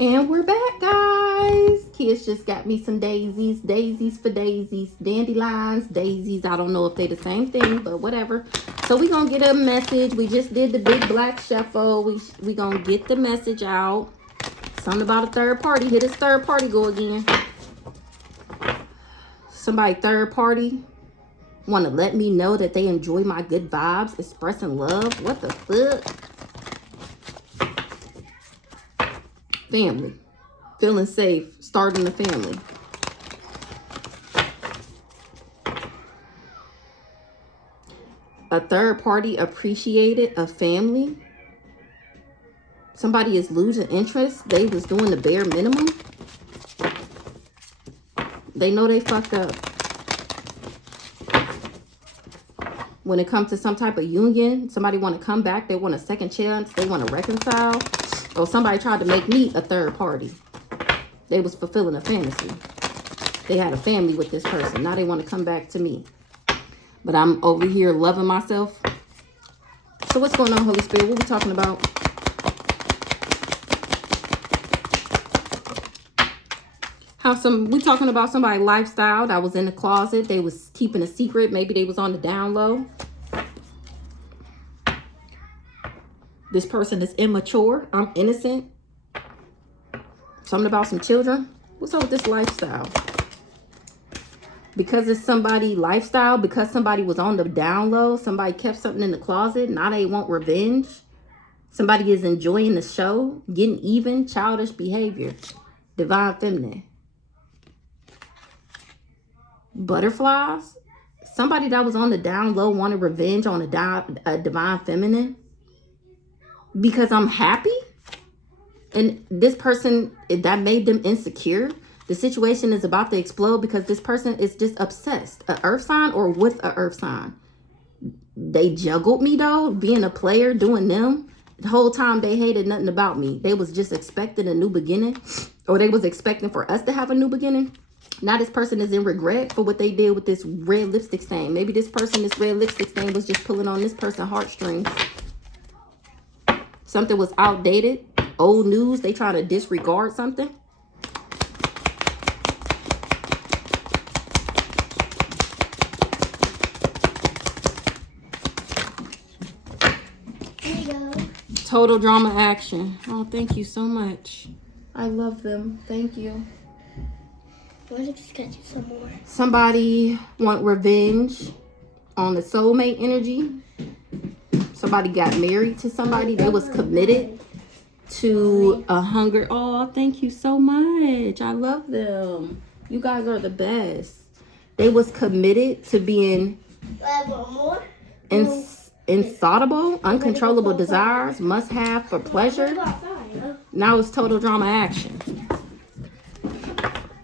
And we're back, guys. Kids just got me some daisies. Daisies for daisies. Dandelions, daisies. I don't know if they're the same thing, but whatever. So we gonna get a message. We just did the big black shuffle. We gonna get the message out. Something about a third party. Here this third party go again. Somebody third party want to let me know that they enjoy my good vibes, expressing love. What the fuck? Family. Feeling safe. Starting a family. A third party appreciated a family. Somebody is losing interest. They was doing the bare minimum. They know they fucked up. When it comes to some type of union, somebody want to come back. They want a second chance. They want to reconcile. Or somebody tried to make me a third party. They was fulfilling a fantasy. They had a family with this person. Now they want to come back to me. But I'm over here loving myself. So what's going on, Holy Spirit? What we talking about? We talking about somebody's lifestyle that was in the closet. They was keeping a secret. Maybe they was on the down low. This person is immature. I'm innocent. Something about some children. What's up with this lifestyle? Because it's somebody's lifestyle, because somebody was on the down low, somebody kept something in the closet, now they want revenge. Somebody is enjoying the show, getting even, childish behavior, divine feminine. Butterflies. Somebody that was on the down low wanted revenge on a divine feminine. Because I'm happy. And this person, that made them insecure. The situation is about to explode because this person is just obsessed. An earth sign or with an earth sign. They juggled me though, being a player, doing them. The whole time they hated nothing about me. They was just expecting a new beginning. Or they was expecting for us to have a new beginning. Now this person is in regret for what they did with this red lipstick stain. Maybe this red lipstick stain was just pulling on this person's heartstrings. Something was outdated. Old news. They trying to disregard something. Here you go. Total drama action. Oh, thank you so much. I love them. Thank you. I want to sketch you some more. Somebody want revenge on the soulmate energy. Somebody got married to somebody. They was committed to a hunger. Oh, thank you so much. I love them. You guys are the best. They was committed to being More? insatiable, uncontrollable desires, must have for pleasure. Now it's total drama action.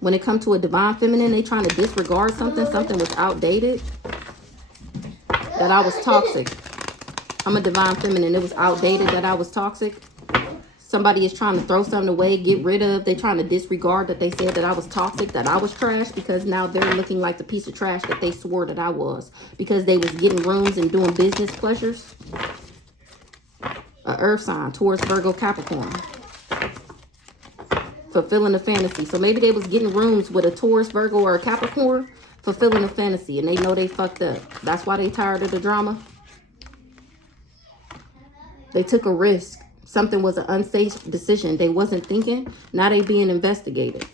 When it comes to a divine feminine, they trying to disregard something. Something was outdated. That I was toxic. I'm a divine feminine. It was outdated that I was toxic. Somebody is trying to throw something away, get rid of. They trying to disregard that they said that I was toxic, that I was trash, because now they're looking like the piece of trash that they swore that I was. Because they was getting rooms and doing business pleasures. A earth sign, Taurus, Virgo, Capricorn. Fulfilling a fantasy. So maybe they was getting rooms with a Taurus, Virgo, or a Capricorn, fulfilling a fantasy, and they know they fucked up. That's why they tired of the drama. They took a risk. Something was an unsafe decision. They wasn't thinking. Now they being investigated.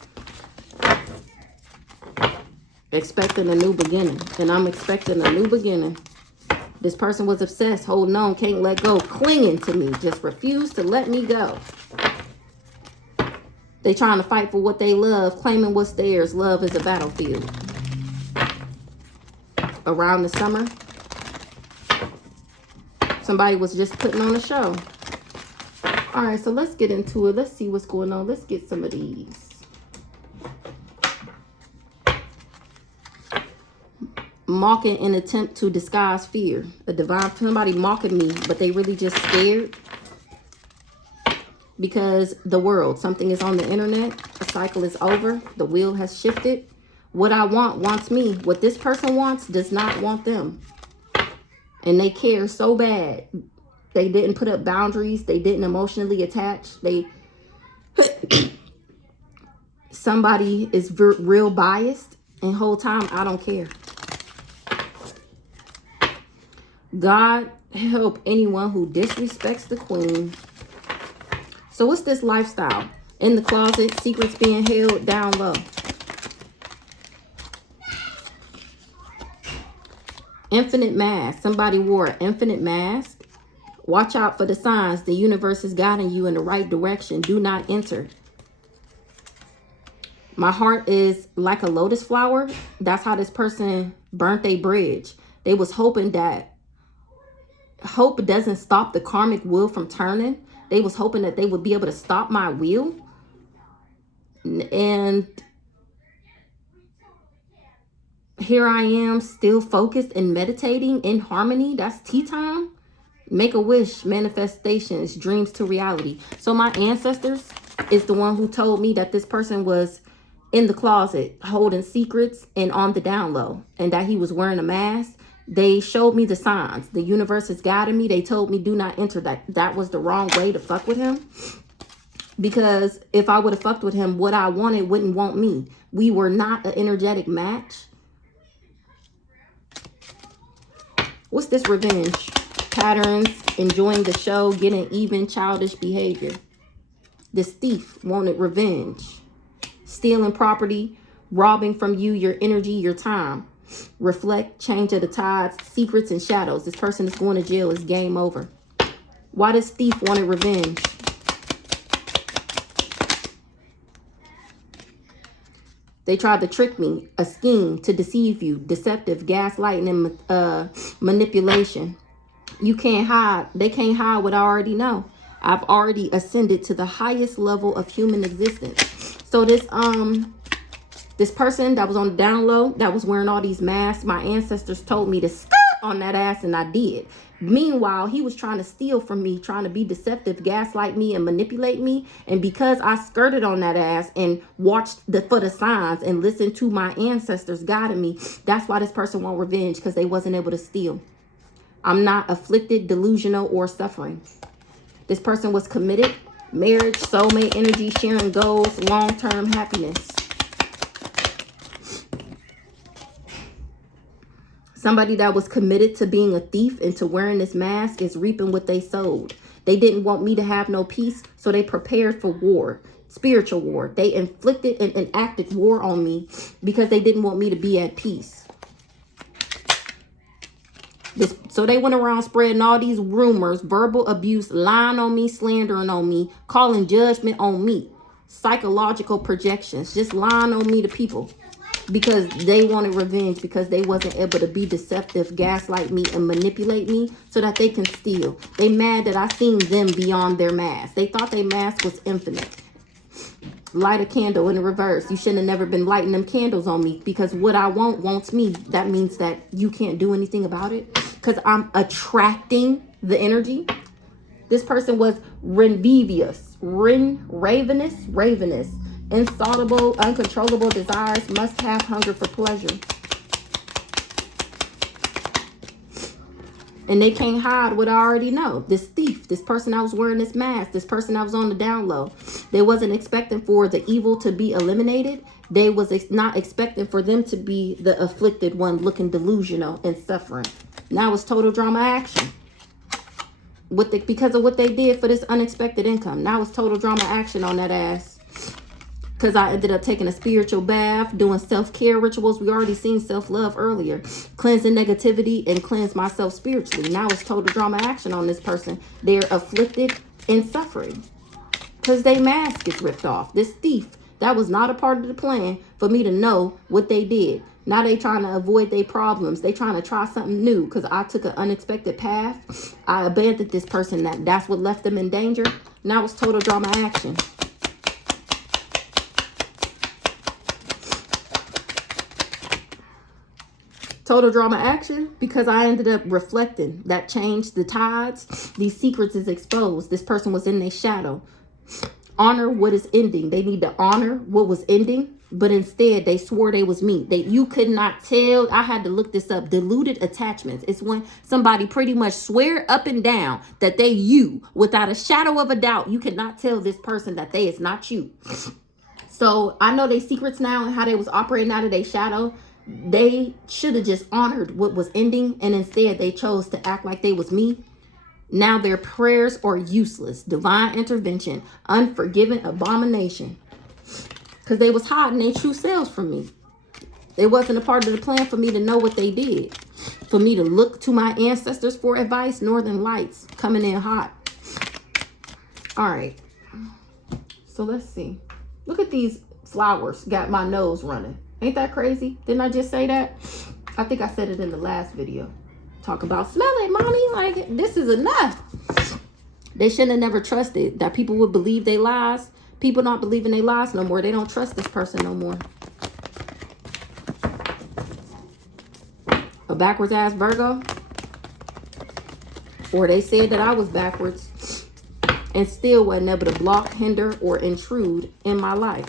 Expecting a new beginning. And I'm expecting a new beginning. This person was obsessed, holding on, can't let go, clinging to me, just refused to let me go. They trying to fight for what they love, claiming what's theirs. Love is a battlefield. Around the summer, somebody was just putting on a show. All right, so let's get into it. Let's see what's going on. Let's get some of these. Mocking in attempt to disguise fear. A divine, somebody mocking me, but they really just scared. Because the world, something is on the internet. A cycle is over. The wheel has shifted. What I want wants me. What this person wants does not want them. And they care so bad. They didn't put up boundaries. They didn't emotionally attach. They Somebody is real biased, and whole time I don't care. God help anyone who disrespects the queen. So what's this lifestyle? In the closet, secrets being held down low. Infinite mask. Somebody wore an infinite mask. Watch out for the signs. The universe is guiding you in the right direction. Do not enter. My heart is like a lotus flower. That's how this person burnt their bridge. They was hoping that hope doesn't stop the karmic wheel from turning. They was hoping that they would be able to stop my wheel. And here I am still focused and meditating in harmony. That's tea time. Make a wish, manifestations, dreams to reality. So my ancestors is the one who told me that this person was in the closet holding secrets and on the down low, and that he was wearing a mask. They showed me the signs. The universe is guiding me. They told me do not enter. That was the wrong way to fuck with him. Because if I would have fucked with him, what I wanted wouldn't want me. We were not an energetic match. What's this revenge? Patterns, enjoying the show, getting even, childish behavior. This thief wanted revenge. Stealing property, robbing from you, your energy, your time. Reflect, change of the tides, secrets and shadows. This person is going to jail. It's game over. Why does thief wanted revenge? They tried to trick me, a scheme to deceive you, deceptive, gaslighting, and manipulation. You can't hide. They can't hide what I already know. I've already ascended to the highest level of human existence. So this person that was on the down low, that was wearing all these masks, my ancestors told me to skirt on that ass, and I did. Meanwhile, he was trying to steal from me, trying to be deceptive, gaslight me, and manipulate me. And because I skirted on that ass and watched for the signs and listened to my ancestors guiding me, that's why this person want revenge, because they wasn't able to steal. I'm not afflicted, delusional, or suffering. This person was committed, marriage, soulmate energy, sharing goals, long-term happiness. Somebody that was committed to being a thief and to wearing this mask is reaping what they sowed. They didn't want me to have no peace, so they prepared for war, spiritual war. They inflicted and enacted war on me because they didn't want me to be at peace. So they went around spreading all these rumors, verbal abuse, lying on me, slandering on me, calling judgment on me, psychological projections, just lying on me to people. Because they wanted revenge, because they wasn't able to be deceptive, gaslight me, and manipulate me so that they can steal. They mad that I seen them beyond their mask. They thought their mask was infinite. Light a candle in the reverse. You shouldn't have never been lighting them candles on me, because what I want wants me. That means that you can't do anything about it, because I'm attracting the energy. This person was ravenous. Insatiable, uncontrollable desires, must have hunger for pleasure. And they can't hide what I already know. This thief, this person I was wearing this mask, this person I was on the down low. They wasn't expecting for the evil to be eliminated. They was not expecting for them to be the afflicted one, looking delusional and suffering. Now it's total drama action. Because of what they did for this unexpected income. Now it's total drama action on that ass. Because I ended up taking a spiritual bath, doing self-care rituals. We already seen self-love earlier. Cleansing negativity and cleanse myself spiritually. Now it's total drama action on this person. They're afflicted and suffering because their mask is ripped off. This thief, that was not a part of the plan for me to know what they did. Now they trying to avoid their problems. They trying to try something new because I took an unexpected path. I abandoned this person. That's what left them in danger. Now it's total drama action. Total drama action because I ended up reflecting. That changed the tides. These secrets is exposed. This person was in their shadow. Honor what is ending. They need to honor what was ending, but instead they swore they was me. You could not tell. I had to look this up. Deluded attachments. It's when somebody pretty much swear up and down that you without a shadow of a doubt. You cannot tell this person that they is not you. So I know their secrets now and how they was operating out of their shadow. They should have just honored what was ending, and instead they chose to act like they was me. Now their prayers are useless. Divine intervention, unforgiven abomination. Because they was hiding their true selves from me. It wasn't a part of the plan for me to know what they did. For me to look to my ancestors for advice. Northern Lights coming in hot. All right. So let's see. Look at these flowers. Got my nose running. Ain't that crazy? Didn't I just say that? I think I said it in the last video. Talk about smell it, mommy. Like, this is enough. They shouldn't have never trusted that people would believe they lies. People not believing they lies no more. They don't trust this person no more. A backwards ass Virgo. Or they said that I was backwards and still wasn't able to block, hinder, or intrude in my life.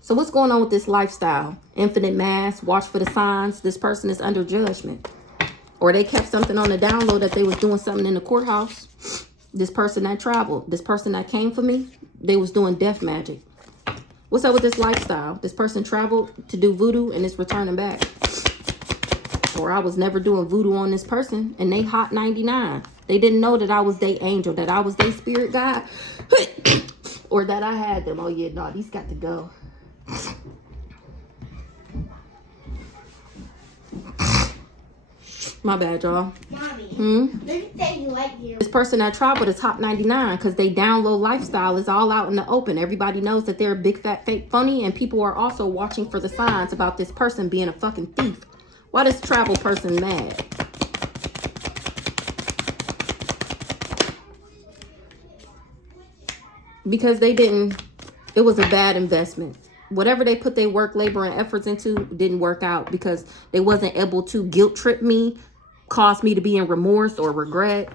So what's going on with this lifestyle? Infinite mass, watch for the signs. This person is under judgment. Or they kept something on the download that they was doing something in the courthouse. This person that traveled, this person that came for me, they was doing death magic. What's up with this lifestyle? This person traveled to do voodoo and is returning back. Or I was never doing voodoo on this person and they hot 99. They didn't know that I was their angel, that I was their spirit guide. Or that I had them. Oh yeah, no, these got to go. My bad, y'all. Mommy, let me say you like you. This person that traveled is top 99 because they down low lifestyle is all out in the open. Everybody knows that they're a big, fat, fake phony, and people are also watching for the signs about this person being a fucking thief. Why does travel person mad? Because they didn't, it was a bad investment. Whatever they put their work, labor, and efforts into didn't work out because they wasn't able to guilt trip me, cause me to be in remorse or regret.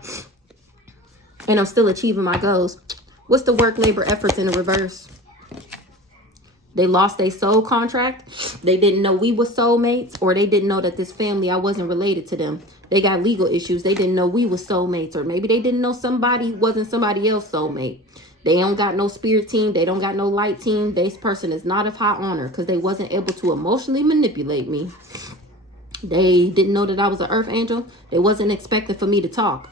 And I'm still achieving my goals. What's the work, labor, efforts in the reverse? They lost their soul contract. They didn't know we were soulmates, or they didn't know that this family, I wasn't related to them. They got legal issues. They didn't know we were soulmates, or maybe they didn't know somebody wasn't somebody else's soulmate. They don't got no spirit team. They don't got no light team. This person is not of high honor because they wasn't able to emotionally manipulate me. They didn't know that I was an earth angel. They wasn't expecting for me to talk.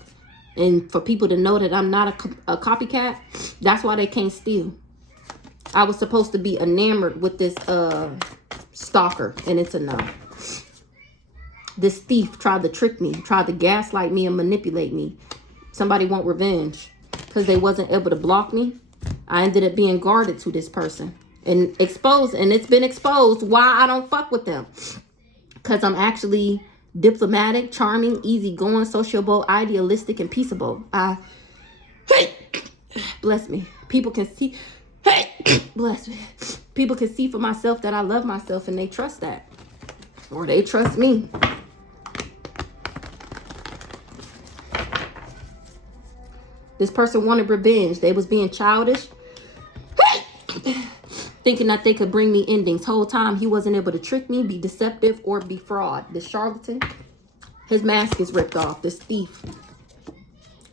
And for people to know that I'm not a copycat, that's why they can't steal. I was supposed to be enamored with this stalker, and it's a no. This thief tried to trick me, tried to gaslight me and manipulate me. Somebody want revenge. Because they wasn't able to block me, I ended up being guarded to this person and exposed. And it's been exposed why I don't fuck with them. Because I'm actually diplomatic, charming, easygoing, sociable, idealistic, and peaceable. Bless me. People can see. Bless me. People can see for myself that I love myself, and they trust that. Or they trust me. This person wanted revenge. They was being childish. Thinking that they could bring me endings. Whole time he wasn't able to trick me, be deceptive, or be fraud. This charlatan, his mask is ripped off. This thief.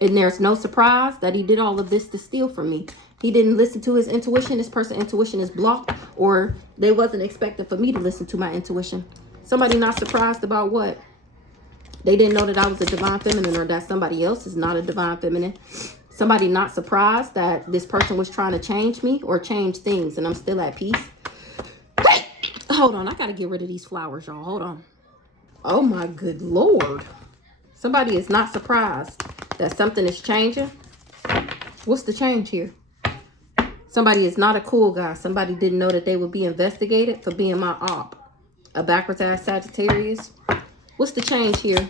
And there's no surprise that he did all of this to steal from me. He didn't listen to his intuition. This person's intuition is blocked, or they wasn't expecting for me to listen to my intuition. Somebody not surprised about what? They didn't know that I was a divine feminine, or that somebody else is not a divine feminine. Somebody not surprised that this person was trying to change me or change things, and I'm still at peace. Hold on, I gotta get rid of these flowers, y'all. Hold on. Oh my good Lord. Somebody is not surprised that something is changing. What's the change here? Somebody is not a cool guy. Somebody didn't know that they would be investigated for being my op. A backwards ass Sagittarius. What's the change here?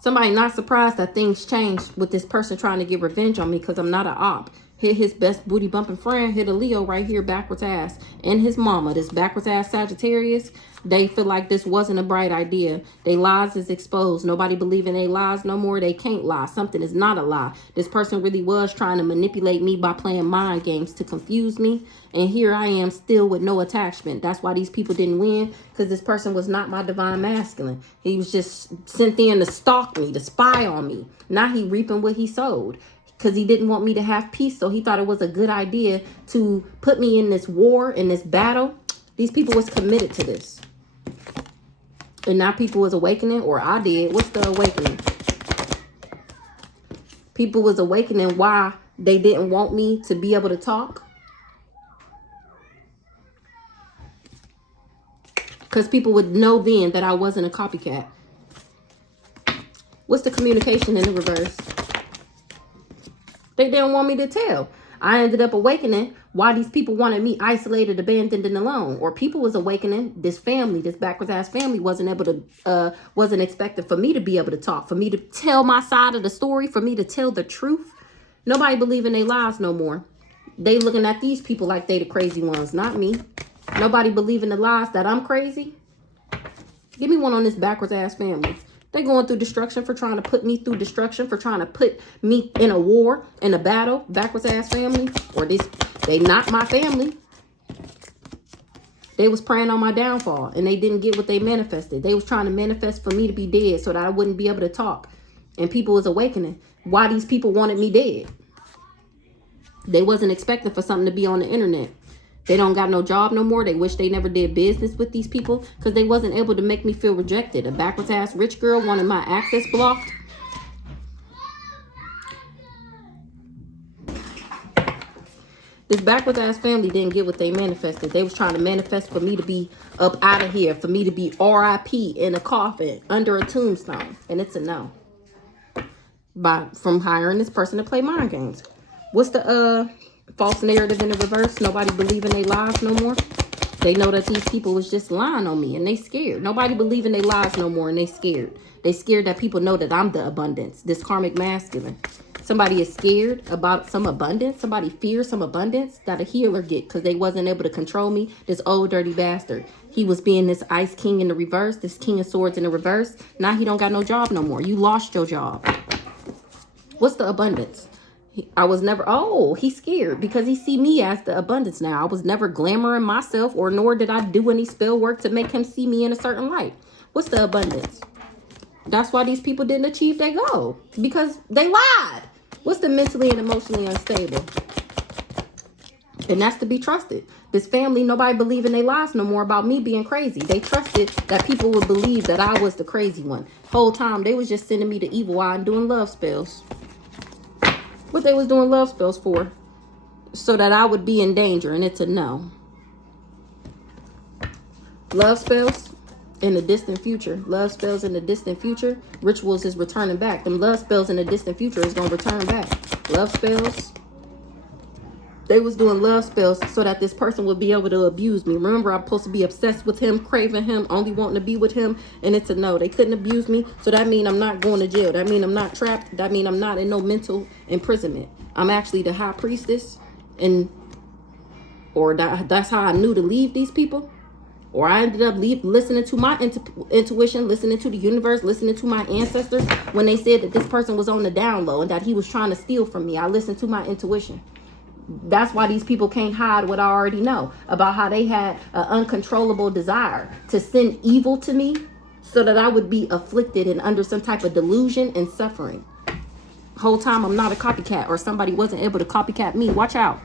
Somebody not surprised that things changed with this person trying to get revenge on me because I'm not an op. Hit his best booty bumping friend, hit a Leo right here, backwards ass. And his mama, this backwards ass Sagittarius, they feel like this wasn't a bright idea. They lies is exposed. Nobody believing they lies no more. They can't lie. Something is not a lie. This person really was trying to manipulate me by playing mind games to confuse me. And here I am still with no attachment. That's why these people didn't win, because this person was not my divine masculine. He was just sent in to stalk me, to spy on me. Now he reaping what he sowed. because he didn't want me to have peace. So he thought it was a good idea to put me in this war, in this battle. These people was committed to this. And now people was awakening, or I did. What's the awakening? People was awakening why they didn't want me to be able to talk. Because people would know then that I wasn't a copycat. What's the communication in the reverse? They didn't want me to tell. I ended up awakening why these people wanted me isolated, abandoned, and alone. Or people was awakening this family, this backwards ass family wasn't able to, wasn't expected for me to be able to talk, for me to tell my side of the story, for me to tell the truth. Nobody believe in their lies no more. They looking at these people like they the crazy ones, not me. Nobody believe in the lies that I'm crazy. Give me one on this backwards ass family. They going through destruction for trying to put me through destruction, for trying to put me in a war, in a battle, backwards ass family. Or this, they not my family. They was praying on my downfall and they didn't get what they manifested. They was trying to manifest for me to be dead so that I wouldn't be able to talk. And people was awakening why these people wanted me dead. They wasn't expecting for something to be on the internet. They don't got no job no more. They wish they never did business with these people because they wasn't able to make me feel rejected. A backwards ass rich girl wanted my access blocked. This backwards ass family didn't get what they manifested. They was trying to manifest for me to be up out of here, for me to be RIP in a coffin under a tombstone. And it's a no. From hiring this person to play mind games. What's the false narrative in the reverse? Nobody believe in their lies no more. They know that these people was just lying on me and they scared. Nobody believe in their lies no more and they scared. They scared that people know that I'm the abundance, this karmic masculine. Somebody is scared about some abundance. Somebody fears some abundance that a healer get because they wasn't able to control me. This old dirty bastard. He was being this ice king in the reverse, this king of swords in the reverse. Now he don't got no job no more. You lost your job. What's the abundance? I was never, he's scared because he see me as the abundance now. I was never glamoring myself or nor did I do any spell work to make him see me in a certain light. What's the abundance? That's why these people didn't achieve their goal because they lied. What's the mentally and emotionally unstable? And that's to be trusted. This family, nobody believe in their lies no more about me being crazy. They trusted that people would believe that I was the crazy one. Whole time they was just sending me the evil eye and doing love spells. What they was doing love spells for? So that I would be in danger, and it's a no. Love spells in the distant future. Love spells in the distant future. Rituals is returning back. Them love spells in the distant future is going to return back. Love spells. They was doing love spells so that this person would be able to abuse me. Remember, I'm supposed to be obsessed with him, craving him, only wanting to be with him. And it's a no. They couldn't abuse me. So that means I'm not going to jail. That means I'm not trapped. That means I'm not in no mental imprisonment. I'm actually the high priestess. That's how I knew to leave these people. Or I ended up listening to my intuition, listening to the universe, listening to my ancestors when they said that this person was on the down low and that he was trying to steal from me. I listened to my intuition. That's why these people can't hide what I already know about how they had an uncontrollable desire to send evil to me so that I would be afflicted and under some type of delusion and suffering. Whole time I'm not a copycat or somebody wasn't able to copycat me. Watch out.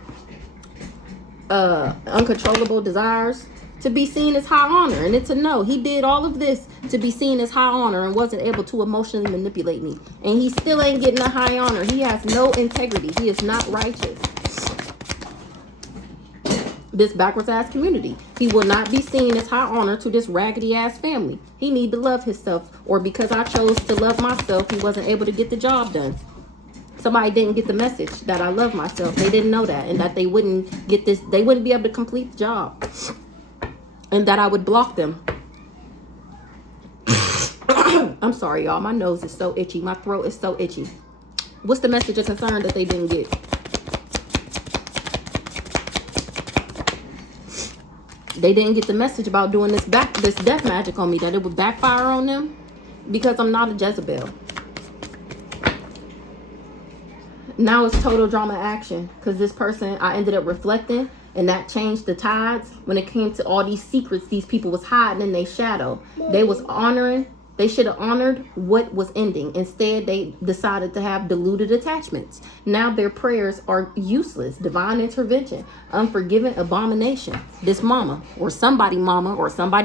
Uncontrollable desires to be seen as high honor. And it's a no. He did all of this to be seen as high honor and wasn't able to emotionally manipulate me. And he still ain't getting a high honor. He has no integrity. He is not righteous. This backwards ass community. He will not be seen as high honor to this raggedy ass family. He need to love himself. Or because I chose to love myself, he wasn't able to get the job done. Somebody didn't get the message that I love myself. They didn't know that. And that they wouldn't get this. They wouldn't be able to complete the job. And that I would block them. I'm sorry, y'all. My nose is so itchy. My throat is so itchy. What's the message of concern that they didn't get? They didn't get the message about doing this death magic on me, that it would backfire on them because I'm not a Jezebel. Now it's total drama action because this person, I ended up reflecting and that changed the tides when it came to all these secrets these people was hiding in their shadow. They was honoring They should have honored what was ending. Instead, they decided to have diluted attachments. Now their prayers are useless. Divine intervention, unforgiven abomination. This mama or somebody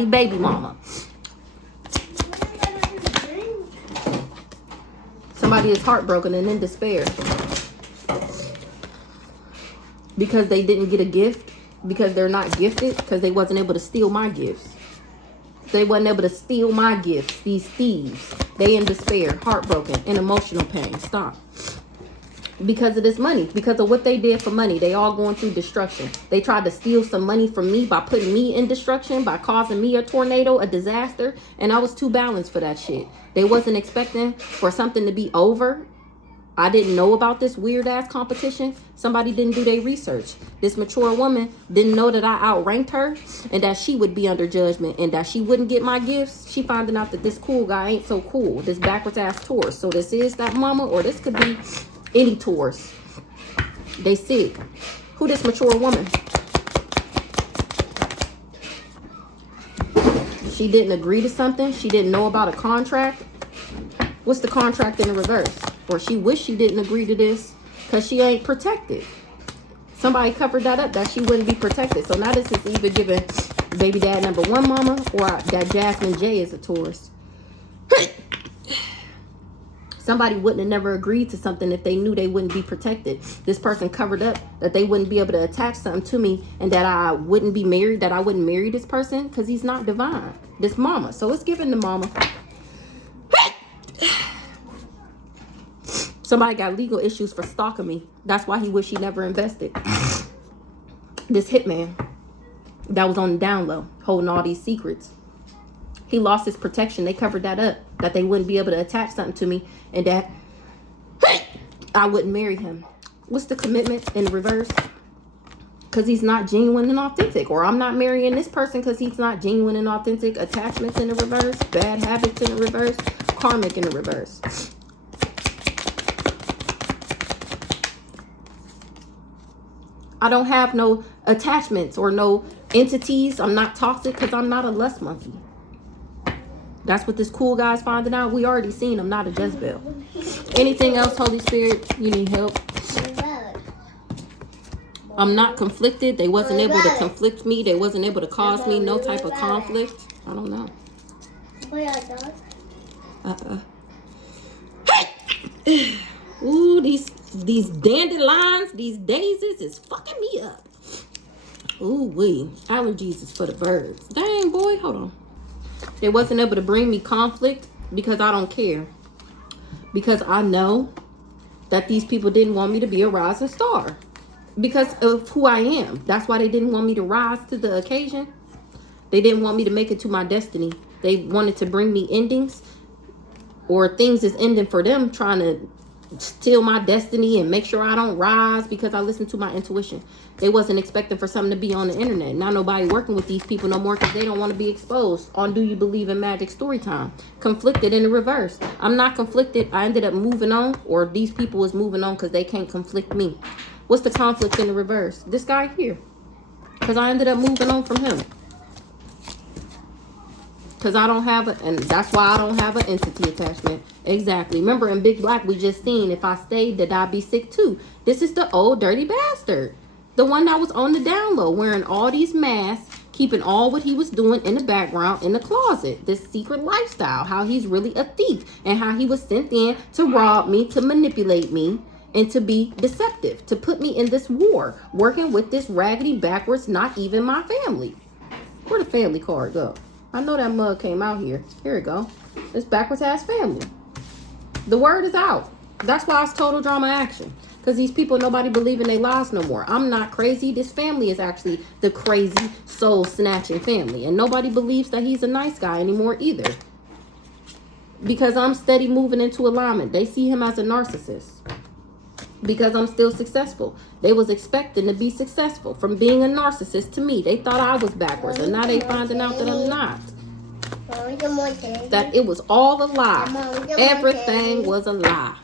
baby mama. Somebody is heartbroken and in despair because they didn't get a gift, because they're not gifted, because they wasn't able to steal my gifts. They wasn't able to steal my gifts. These thieves. They in despair, heartbroken, and emotional pain. Stop. Because of this money. Because of what they did for money. They all going through destruction. They tried to steal some money from me by putting me in destruction, by causing me a tornado, a disaster. And I was too balanced for that shit. They wasn't expecting for something to be over. I didn't know about this weird ass competition. Somebody didn't do their research. This mature woman didn't know that I outranked her and that she would be under judgment and that she wouldn't get my gifts. She finding out that this cool guy ain't so cool. This backwards ass Taurus. So this is that mama, or this could be any Taurus. They sick. Who this mature woman? She didn't agree to something. She didn't know about a contract. What's the contract in the reverse? Or she wished she didn't agree to this because she ain't protected. Somebody covered that up, that she wouldn't be protected. So now this is either giving baby dad number one mama, or that Jasmine J is a Taurus. Somebody wouldn't have never agreed to something if they knew they wouldn't be protected. This person covered up that they wouldn't be able to attach something to me, and that I wouldn't be married, that I wouldn't marry this person because he's not divine. This mama. So it's giving the mama. Somebody got legal issues for stalking me. That's why he wished he never invested. This hitman that was on the down low, holding all these secrets. He lost his protection. They covered that up, that they wouldn't be able to attach something to me, and that I wouldn't marry him. What's the commitment in the reverse? Because he's not genuine and authentic. Or I'm not marrying this person because he's not genuine and authentic. Attachments in the reverse. Bad habits in the reverse. Karmic in the reverse. I don't have no attachments or no entities. I'm not toxic because I'm not a lust monkey. That's what this cool guy's finding out. We already seen I'm not a Jezebel. Anything else, Holy Spirit? You need help? I'm not conflicted. They wasn't able to conflict me. They wasn't able to cause me no type of conflict. I don't know. Ooh, these dandelions, these daisies is fucking me up. Ooh, wee. Allergies is for the birds. Dang, boy, hold on. They wasn't able to bring me conflict because I don't care. Because I know that these people didn't want me to be a rising star. Because of who I am. That's why they didn't want me to rise to the occasion. They didn't want me to make it to my destiny. They wanted to bring me endings. Or things is ending for them, trying to steal my destiny and make sure I don't rise because I listen to my intuition. They wasn't expecting for something to be on the internet. Now nobody working with these people no more because they don't want to be exposed on Do You Believe in Magic story time. Conflicted in the reverse. I'm not conflicted. I ended up moving on, or these people was moving on because they can't conflict me. What's the conflict in the reverse? This guy here. Because I ended up moving on from him. Because I don't have and that's why I don't have an entity attachment. Exactly. Remember in Big Black, we just seen, if I stayed, that I'd be sick too. This is the old dirty bastard. The one that was on the down low, wearing all these masks, keeping all what he was doing in the background in the closet. This secret lifestyle, how he's really a thief, and how he was sent in to rob me, to manipulate me, and to be deceptive, to put me in this war, working with this raggedy backwards, not even my family. Where the family card go? I know that mug came out here. Here it go. It's backwards ass family. The word is out. That's why it's total drama action. Because these people, nobody believe in their lies no more. I'm not crazy. This family is actually the crazy, soul-snatching family. And nobody believes that he's a nice guy anymore either. Because I'm steady moving into alignment. They see him as a narcissist. Because I'm still successful. They was expecting to be successful from being a narcissist to me. They thought I was backwards. And now they finding out that I'm not. That it was all a lie. Everything was a lie.